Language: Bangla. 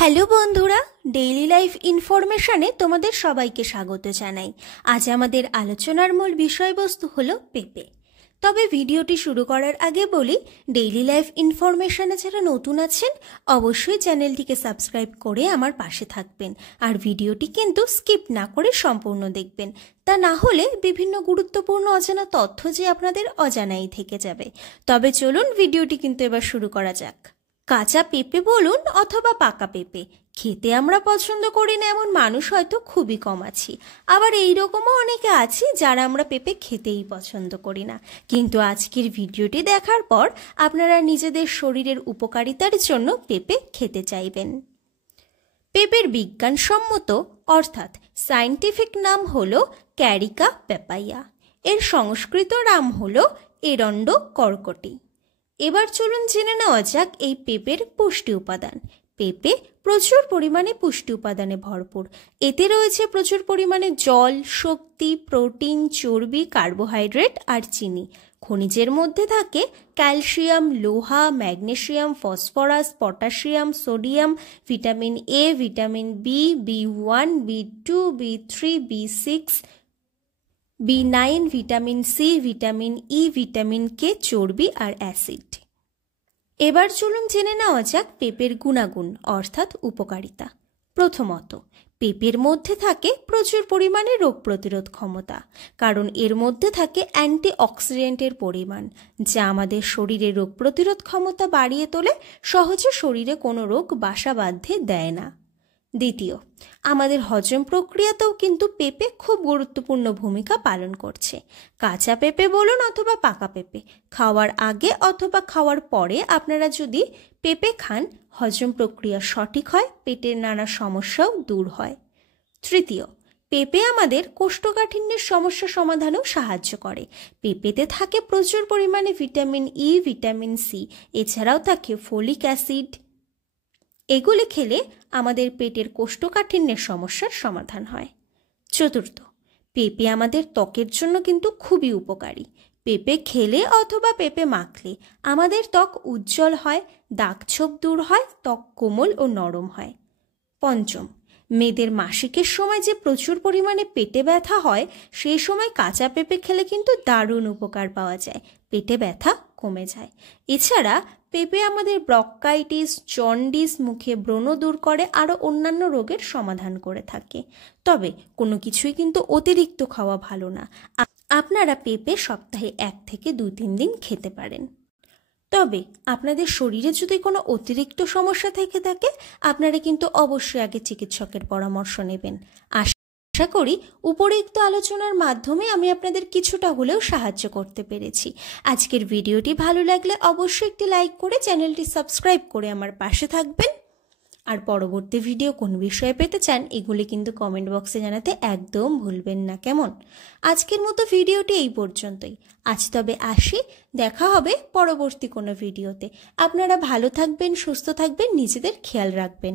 হ্যালো বন্ধুরা, ডেইলি লাইফ ইনফরমেশনে তোমাদের সবাইকে স্বাগত জানাই। আজ আমাদের আলোচনার মূল বিষয়বস্তু হলো পেঁপে। তবে ভিডিওটি শুরু করার আগে বলি, ডেইলি লাইফ ইনফরমেশনে যারা নতুন আছেন অবশ্যই চ্যানেলটিকে সাবস্ক্রাইব করে আমার পাশে থাকবেন, আর ভিডিওটি কিন্তু স্কিপ না করে সম্পূর্ণ দেখবেন। তা না হলে বিভিন্ন গুরুত্বপূর্ণ অজানা তথ্য যে আপনাদের অজানাই থেকে যাবে। তবে চলুন ভিডিওটি কিন্তু এবার শুরু করা যাক। কাঁচা পেঁপে বলুন অথবা পাকা পেঁপে, খেতে আমরা পছন্দ করি না এমন মানুষ হয়তো খুবই কম আছি। আবার এই রকমও অনেকে আছি যারা আমরা পেঁপে খেতেই পছন্দ করি না। কিন্তু আজকের ভিডিওটি দেখার পর আপনারা নিজেদের শরীরের উপকারিতার জন্য পেঁপে খেতে চাইবেন। পেঁপের বিজ্ঞানসম্মত অর্থাৎ সায়েন্টিফিক নাম হলো ক্যারিকা পেপাইয়া। এর সংস্কৃত নাম হলো এরন্ডো কর্কটি। এবার চলুন জেনে নেওয়া যাক এই পেঁপের পুষ্টি উপাদান। পেঁপে প্রচুর পরিমাণে পুষ্টি উপাদানে ভরপুর। এতে রয়েছে প্রচুর পরিমাণে জল, শক্তি, প্রোটিন, চর্বি, কার্বোহাইড্রেট আর চিনি। খনিজের মধ্যে থাকে ক্যালসিয়াম, লোহা, magnesium, phosphorus, potassium, sodium, vitamin A, vitamin B, বি1, বি2, বি3, বি6, বি9, vitamin C, vitamin E, vitamin K, চর্বি আর অ্যাসিড। এবার চলুন জেনে নেওয়া যাক পেঁপের গুণাগুণ অর্থাৎ উপকারিতা। প্রথমত, পেঁপের মধ্যে থাকে প্রচুর পরিমাণে রোগ প্রতিরোধ ক্ষমতা, কারণ এর মধ্যে থাকে অ্যান্টিঅক্সিডেন্টের পরিমাণ, যা আমাদের শরীরে রোগ প্রতিরোধ ক্ষমতা বাড়িয়ে তোলে, সহজে শরীরে কোনো রোগ বাসা বাঁধতে দেয় না। দ্বিতীয়, আমাদের হজম প্রক্রিয়াতেও কিন্তু পেঁপে খুব গুরুত্বপূর্ণ ভূমিকা পালন করছে। কাঁচা পেঁপে বলুন অথবা পাকা পেঁপে, খাওয়ার আগে অথবা খাওয়ার পরে আপনারা যদি পেঁপে খান, হজম প্রক্রিয়া সঠিক হয়, পেটের নানা সমস্যাও দূর হয়। তৃতীয়, পেঁপে আমাদের কোষ্ঠকাঠিন্যের সমস্যা সমাধানেও সাহায্য করে। পেঁপেতে থাকে প্রচুর পরিমাণে ভিটামিন ই, ভিটামিন সি, এছাড়াও থাকে ফোলিক অ্যাসিড। এগুলি খেলে আমাদের পেটের কোষ্ঠকাঠিন্যের সমস্যার সমাধান হয়। চতুর্থ, পেঁপে আমাদের ত্বকের জন্য কিন্তু খুবই উপকারী। পেঁপে খেলে অথবা পেঁপে মাখলে আমাদের ত্বক উজ্জ্বল হয়, দাগছোপ দূর হয়, ত্বক কোমল ও নরম হয়। পঞ্চম, মেয়েদের মাসিকের সময় যে প্রচুর পরিমাণে পেটে ব্যথা হয়, সেই সময় কাঁচা পেঁপে খেলে কিন্তু দারুণ উপকার পাওয়া যায়, পেটে ব্যথা কমে যায়। এছাড়া পেঁপে আমাদের ব্রঙ্কাইটিস, জন্ডিস, মুখে ব্রণ দূর করে, আরও অন্যান্য রোগের সমাধান করে থাকে। তবে কোনো কিছুই কিন্তু অতিরিক্ত খাওয়া ভালো না। আপনারা পেঁপে সপ্তাহে 1 থেকে 2-3 দিন খেতে পারেন। তবে আপনাদের শরীরে যদি কোনো অতিরিক্ত সমস্যা থেকে থাকে, আপনারা কিন্তু অবশ্যই আগে চিকিৎসকের পরামর্শ নেবেন। আশা করি উপরোক্ত আলোচনার মাধ্যমে আমি আপনাদের কিছুটা হলেও সাহায্য করতে পেরেছি। আজকের ভিডিওটি ভালো লাগলে অবশ্যই একটি লাইক করে চ্যানেলটি সাবস্ক্রাইব করে আমার পাশে থাকবেন। আর পরবর্তী ভিডিও কোন বিষয়ে পেতে চান এগুলি কিন্তু কমেন্ট বক্সে জানাতে একদম ভুলবেন না, কেমন? আজকের মতো ভিডিওটি এই পর্যন্তই। আজ তবে আসি, দেখা হবে পরবর্তী কোনো ভিডিওতে। আপনারা ভালো থাকবেন, সুস্থ থাকবেন, নিজেদের খেয়াল রাখবেন।